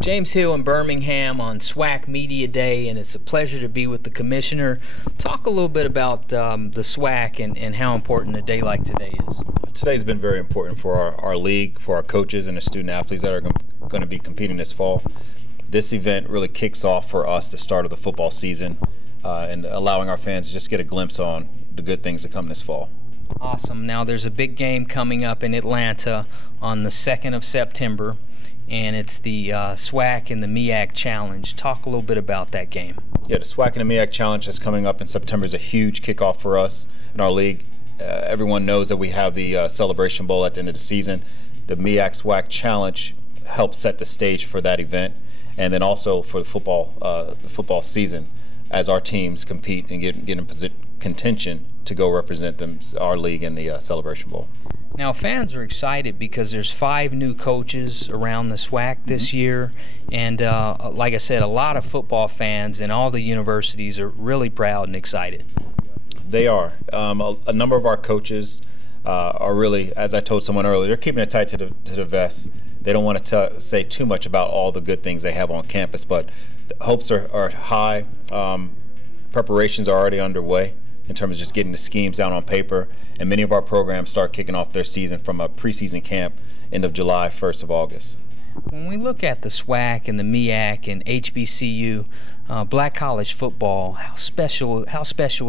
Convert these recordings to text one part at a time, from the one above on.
James Hill in Birmingham on SWAC Media Day, and it's a pleasure to be with the commissioner. Talk a little bit about the SWAC and how important a day like today is. Today's been very important for our league, for our coaches and the student athletes that are going to be competing this fall. This event really kicks off for us the start of the football season and allowing our fans to just get a glimpse on the good things that come this fall. Awesome. Now there's a big game coming up in Atlanta on the 2nd of September, and it's the SWAC and the MEAC Challenge. Talk a little bit about that game. Yeah, the SWAC and the MEAC Challenge that's coming up in September is a huge kickoff for us in our league. Everyone knows that we have the Celebration Bowl at the end of the season. The MEAC SWAC Challenge helps set the stage for that event, and then also for the football season as our teams compete and get in contention to go represent our league in the Celebration Bowl. Now fans are excited because there's 5 new coaches around the SWAC this year, and like I said, a lot of football fans and all the universities are really proud and excited. They are. A number of our coaches are really, as I told someone earlier, they're keeping it tight to the vest. They don't want to say too much about all the good things they have on campus, but the hopes are high. Preparations are already underway in terms of just getting the schemes down on paper, and many of our programs start kicking off their season from a preseason camp end of July, 1st of August. When we look at the SWAC and the MEAC and HBCU, black college football, how special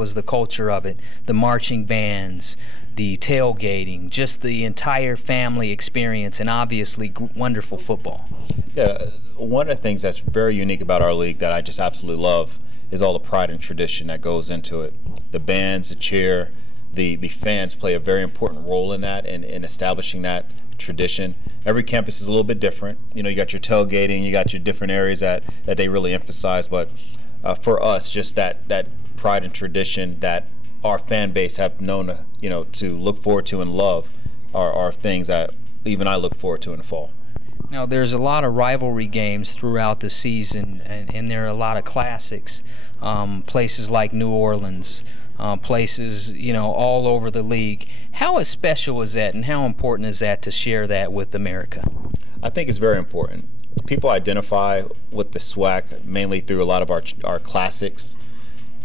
is the culture of it? The marching bands, the tailgating, just the entire family experience, and obviously wonderful football. Yeah, one of the things that's very unique about our league that I just absolutely love is all the pride and tradition that goes into it. The bands, the cheer, the fans play a very important role in that, in establishing that tradition. Every campus is a little bit different. You know, you got your tailgating, you got your different areas that they really emphasize, but for us, just that pride and tradition that our fan base have known to look forward to and love are things that even I look forward to in the fall. Now, there's a lot of rivalry games throughout the season, and there are a lot of classics. Places like New Orleans, places, all over the league. How special is that, and how important is that to share that with America? I think it's very important. People identify with the SWAC mainly through a lot of our classics,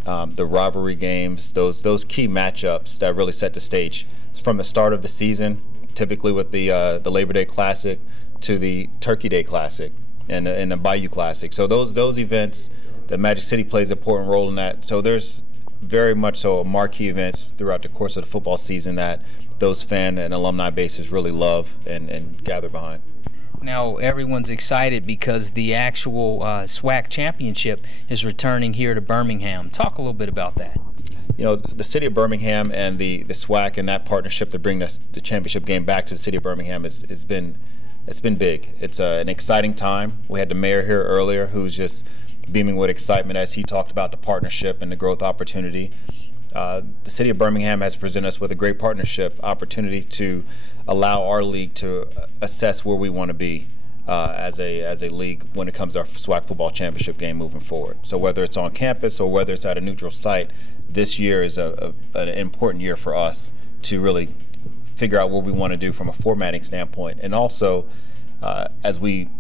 the rivalry games, those key matchups that really set the stage from the start of the season, typically with the Labor Day Classic to the Turkey Day Classic and the Bayou Classic. So those events, the Magic City plays an important role in that. So there's very much so marquee events throughout the course of the football season that those fan and alumni bases really love and gather behind. Now everyone's excited because the actual SWAC championship is returning here to Birmingham. Talk a little bit about that. The city of Birmingham and the SWAC and that partnership to bring the championship game back to the city of Birmingham it's been big. It's an exciting time. We had the mayor here earlier who's just beaming with excitement as he talked about the partnership and the growth opportunity. The city of Birmingham has presented us with a great partnership opportunity to allow our league to assess where we want to be as a league when it comes to our SWAC football championship game moving forward. So whether it's on campus or whether it's at a neutral site, this year is an important year for us to really figure out what we want to do from a formatting standpoint. And also, as we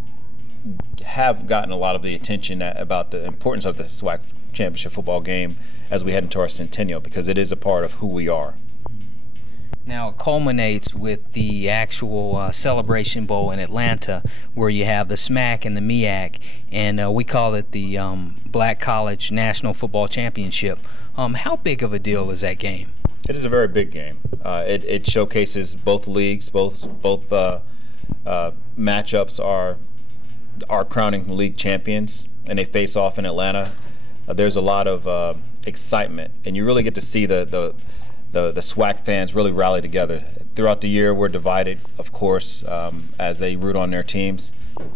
have gotten a lot of the attention about the importance of the SWAC championship football game as we head into our centennial, because it is a part of who we are. Now it culminates with the actual Celebration Bowl in Atlanta, where you have the SMAC and the MEAC, and we call it the Black College National Football Championship. How big of a deal is that game? It is a very big game. It showcases both leagues, both matchups are crowning league champions, and they face off in Atlanta. There's a lot of excitement, and you really get to see the SWAC fans really rally together. Throughout the year, we're divided, of course, as they root on their teams.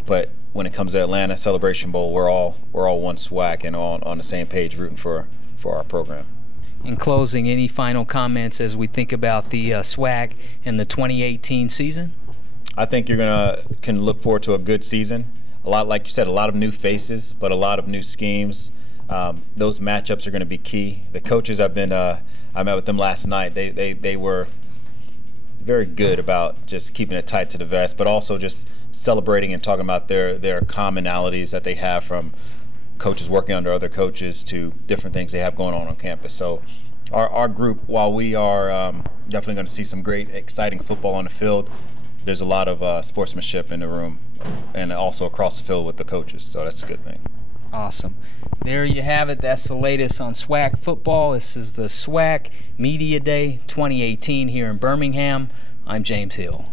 But when it comes to Atlanta Celebration Bowl, we're all one SWAC and all on the same page rooting for our program. In closing, any final comments as we think about the SWAC and the 2018 season? I think can look forward to a good season. A lot, like you said, a lot of new faces, but a lot of new schemes. Those matchups are going to be key. The coaches I met with them last night. They were very good about just keeping it tight to the vest, but also just celebrating and talking about their commonalities that they have, from coaches working under other coaches to different things they have going on campus. So our group, while we are definitely going to see some great, exciting football on the field, there's a lot of sportsmanship in the room and also across the field with the coaches. So that's a good thing. Awesome. There you have it. That's the latest on SWAC football. This is the SWAC Media Day 2018 here in Birmingham. I'm James Hill.